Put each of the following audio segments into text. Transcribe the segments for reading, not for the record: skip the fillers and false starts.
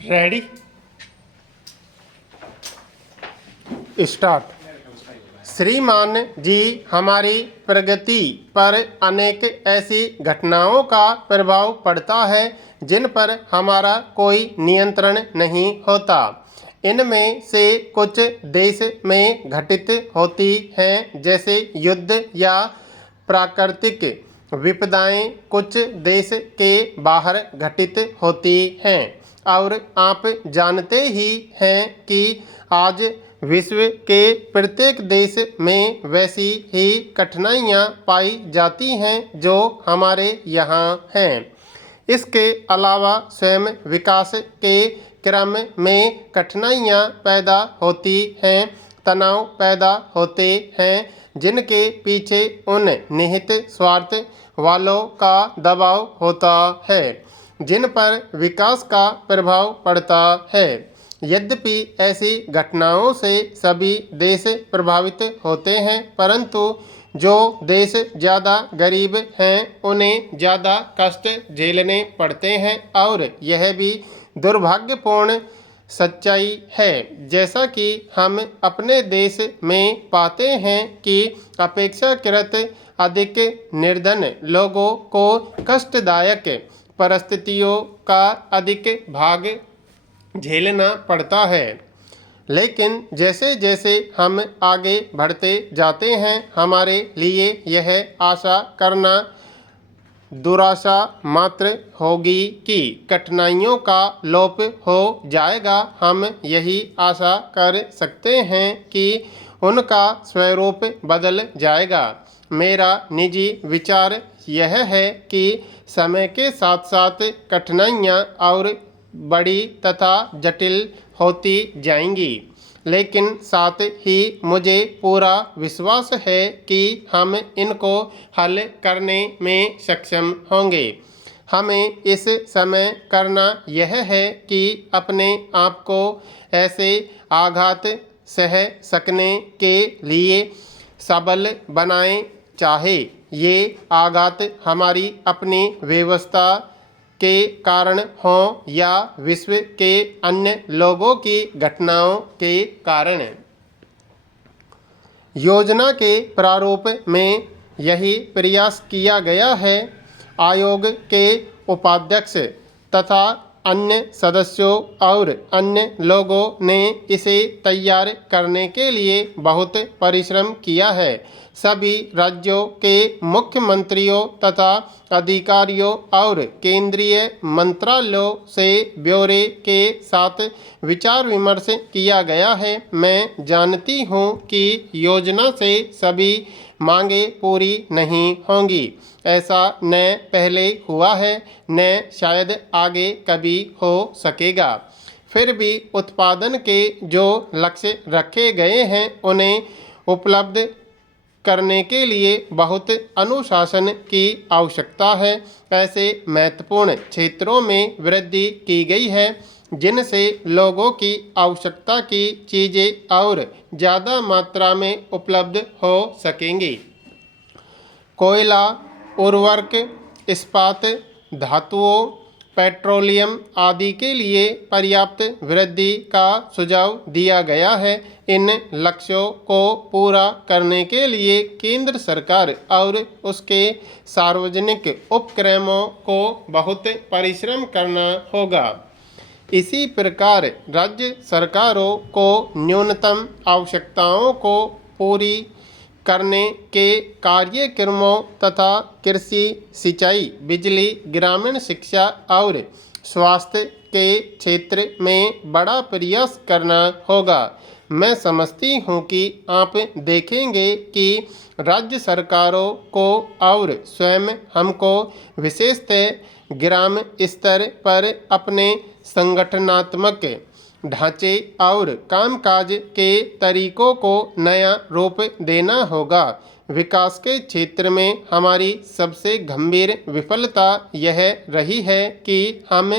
Ready start. श्रीमान जी, हमारी प्रगति पर अनेक ऐसी घटनाओं का प्रभाव पड़ता है जिन पर हमारा कोई नियंत्रण नहीं होता। इनमें से कुछ देश में घटित होती हैं, जैसे युद्ध या प्राकृतिक विपदाएं कुछ देश के बाहर घटित होती हैं। और आप जानते ही हैं कि आज विश्व के प्रत्येक देश में वैसी ही कठिनाइयाँ पाई जाती हैं जो हमारे यहाँ हैं। इसके अलावा स्वयं विकास के क्रम में कठिनाइयाँ पैदा होती हैं, तनाव पैदा होते हैं, जिनके पीछे उन निहित स्वार्थ वालों का दबाव होता है जिन पर विकास का प्रभाव पड़ता है। यद्यपि ऐसी घटनाओं से सभी देश प्रभावित होते हैं, परंतु जो देश ज़्यादा गरीब हैं उन्हें ज़्यादा कष्ट झेलने पड़ते हैं, और यह भी दुर्भाग्यपूर्ण सच्चाई है। जैसा कि हम अपने देश में पाते हैं कि अपेक्षाकृत अधिक निर्धन लोगों को कष्टदायक परिस्थितियों का अधिक भाग झेलना पड़ता है। लेकिन जैसे जैसे हम आगे बढ़ते जाते हैं, हमारे लिए यह आशा करना दुराशा मात्र होगी कि कठिनाइयों का लोप हो जाएगा। हम यही आशा कर सकते हैं कि उनका स्वरूप बदल जाएगा। मेरा निजी विचार यह है कि समय के साथ साथ कठिनाइयाँ और बड़ी तथा जटिल होती जाएंगी, लेकिन साथ ही मुझे पूरा विश्वास है कि हम इनको हल करने में सक्षम होंगे। हमें इस समय करना यह है कि अपने आप को ऐसे आघात सह सकने के लिए सबल बनाएं, चाहे ये आघात हमारी अपनी व्यवस्था के कारण हों या विश्व के अन्य लोगों की घटनाओं के कारण। योजना के प्रारूप में यही प्रयास किया गया है। आयोग के उपाध्यक्ष तथा अन्य सदस्यों और अन्य लोगों ने इसे तैयार करने के लिए बहुत परिश्रम किया है। सभी राज्यों के मुख्यमंत्रियों तथा अधिकारियों और केंद्रीय मंत्रालयों से ब्यौरे के साथ विचार विमर्श किया गया है। मैं जानती हूँ कि योजना से सभी मांगें पूरी नहीं होंगी। ऐसा न पहले हुआ है, न शायद आगे कभी हो सकेगा। फिर भी उत्पादन के जो लक्ष्य रखे गए हैं उन्हें उपलब्ध करने के लिए बहुत अनुशासन की आवश्यकता है। ऐसे महत्वपूर्ण क्षेत्रों में वृद्धि की गई है जिनसे लोगों की आवश्यकता की चीज़ें और ज़्यादा मात्रा में उपलब्ध हो सकेंगी। कोयला, उर्वरक, इस्पात, धातुओं, पेट्रोलियम आदि के लिए पर्याप्त वृद्धि का सुझाव दिया गया है। इन लक्ष्यों को पूरा करने के लिए केंद्र सरकार और उसके सार्वजनिक उपक्रमों को बहुत परिश्रम करना होगा। इसी प्रकार राज्य सरकारों को न्यूनतम आवश्यकताओं को पूरी करने के कार्यक्रमों तथा कृषि, सिंचाई, बिजली, ग्रामीण शिक्षा और स्वास्थ्य के क्षेत्र में बड़ा प्रयास करना होगा। मैं समझती हूँ कि आप देखेंगे कि राज्य सरकारों को और स्वयं हमको विशेषतः ग्राम स्तर पर अपने संगठनात्मक ढांचे और कामकाज के तरीकों को नया रूप देना होगा। विकास के क्षेत्र में हमारी सबसे गंभीर विफलता यह रही है कि हम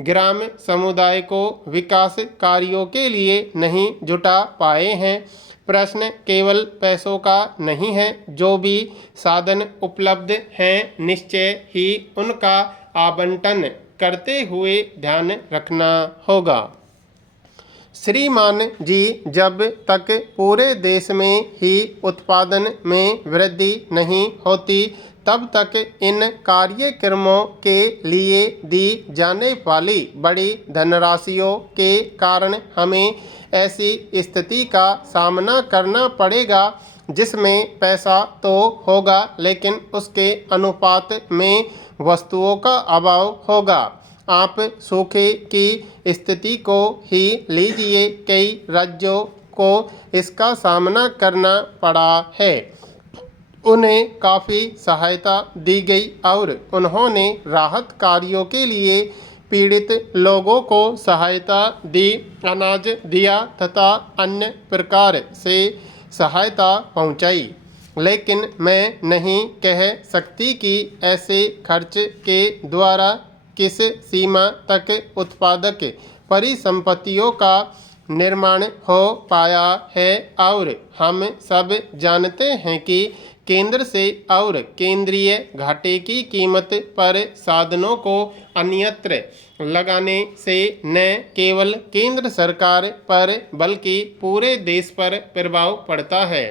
ग्राम समुदाय को विकास कार्यों के लिए नहीं जुटा पाए हैं। प्रश्न केवल पैसों का नहीं है। जो भी साधन उपलब्ध हैं, निश्चय ही उनका आवंटन करते हुए ध्यान रखना होगा। श्रीमान जी, जब तक पूरे देश में ही उत्पादन में वृद्धि नहीं होती, तब तक इन कार्यक्रमों के लिए दी जाने वाली बड़ी धनराशियों के कारण हमें ऐसी स्थिति का सामना करना पड़ेगा जिसमें पैसा तो होगा, लेकिन उसके अनुपात में वस्तुओं का अभाव होगा। आप सूखे की स्थिति को ही लीजिए, कई राज्यों को इसका सामना करना पड़ा है। उन्हें काफ़ी सहायता दी गई और उन्होंने राहत कार्यों के लिए पीड़ित लोगों को सहायता दी, अनाज दिया तथा अन्य प्रकार से सहायता पहुंचाई। लेकिन मैं नहीं कह सकती कि ऐसे खर्च के द्वारा किस सीमा तक उत्पादक परिसंपत्तियों का निर्माण हो पाया है, और हम सब जानते हैं कि केंद्र से और केंद्रीय घाटे की कीमत पर साधनों को अन्यत्र लगाने से न केवल केंद्र सरकार पर बल्कि पूरे देश पर प्रभाव पड़ता है।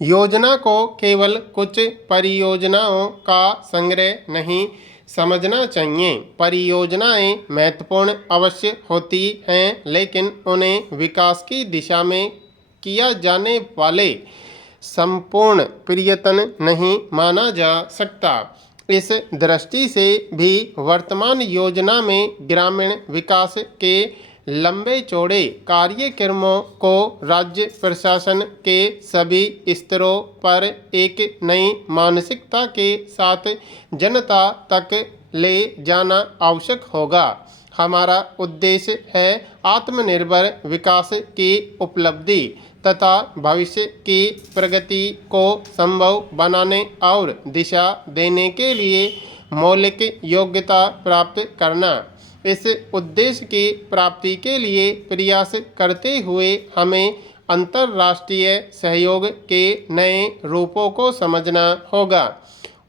योजना को केवल कुछ परियोजनाओं का संग्रह नहीं समझना चाहिए। परियोजनाएं महत्वपूर्ण अवश्य होती हैं, लेकिन उन्हें विकास की दिशा में किया जाने वाले संपूर्ण प्रयत्न नहीं माना जा सकता। इस दृष्टि से भी वर्तमान योजना में ग्रामीण विकास के लंबे चौड़े कार्यक्रमों को राज्य प्रशासन के सभी स्तरों पर एक नई मानसिकता के साथ जनता तक ले जाना आवश्यक होगा। हमारा उद्देश्य है आत्मनिर्भर विकास की उपलब्धि तथा भविष्य की प्रगति को संभव बनाने और दिशा देने के लिए मौलिक योग्यता प्राप्त करना। इस उद्देश्य की प्राप्ति के लिए प्रयास करते हुए हमें अंतर्राष्ट्रीय सहयोग के नए रूपों को समझना होगा।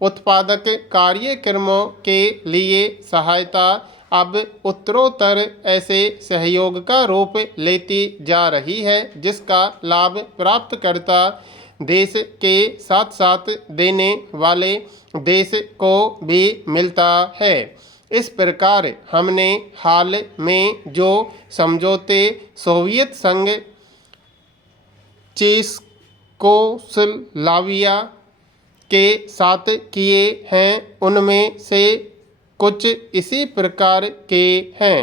उत्पादक कार्यक्रमों के लिए सहायता अब उत्तरोत्तर ऐसे सहयोग का रूप लेती जा रही है जिसका लाभ प्राप्तकर्ता देश के साथ साथ देने वाले देश को भी मिलता है। इस प्रकार हमने हाल में जो समझौते सोवियत संघ, चेकोस्लोवाकिया के साथ किए हैं, उनमें से कुछ इसी प्रकार के हैं।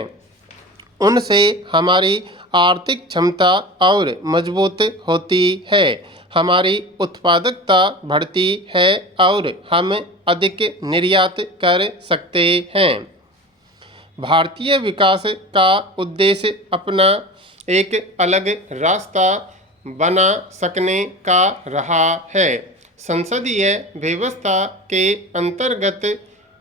उनसे हमारी आर्थिक क्षमता और मजबूत होती है, हमारी उत्पादकता बढ़ती है और हम अधिक निर्यात कर सकते हैं। भारतीय विकास का उद्देश्य अपना एक अलग रास्ता बना सकने का रहा है। संसदीय व्यवस्था के अंतर्गत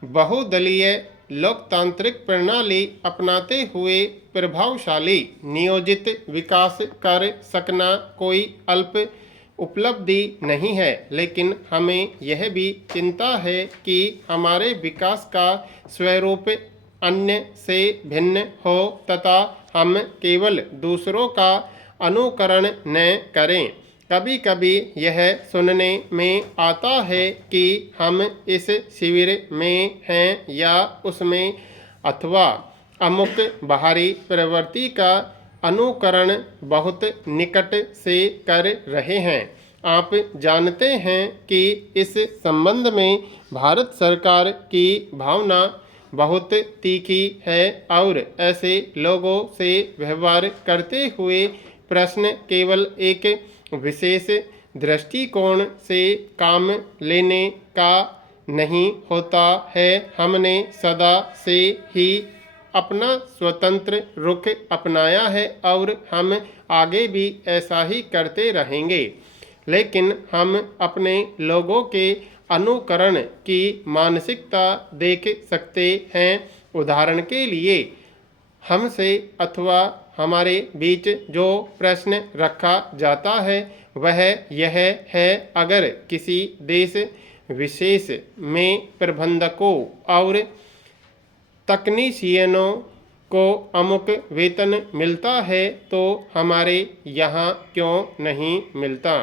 बहुदलीय लोकतांत्रिक प्रणाली अपनाते हुए प्रभावशाली नियोजित विकास कर सकना कोई अल्प उपलब्धि नहीं है, लेकिन हमें यह भी चिंता है कि हमारे विकास का स्वरूप अन्य से भिन्न हो तथा हम केवल दूसरों का अनुकरण न करें। कभी कभी यह सुनने में आता है कि हम इस शिविर में हैं या उसमें, अथवा अमुक बाहरी प्रवृत्ति का अनुकरण बहुत निकट से कर रहे हैं। आप जानते हैं कि इस संबंध में भारत सरकार की भावना बहुत तीखी है और ऐसे लोगों से व्यवहार करते हुए प्रश्न केवल एक विशेष दृष्टिकोण से काम लेने का नहीं होता है। हमने सदा से ही अपना स्वतंत्र रुख अपनाया है और हम आगे भी ऐसा ही करते रहेंगे, लेकिन हम अपने लोगों के अनुकरण की मानसिकता देख सकते हैं। उदाहरण के लिए, हमसे अथवा हमारे बीच जो प्रश्न रखा जाता है वह यह है, अगर किसी देश विशेष में प्रबंधकों और तकनीशियनों को अमुक वेतन मिलता है तो हमारे यहाँ क्यों नहीं मिलता।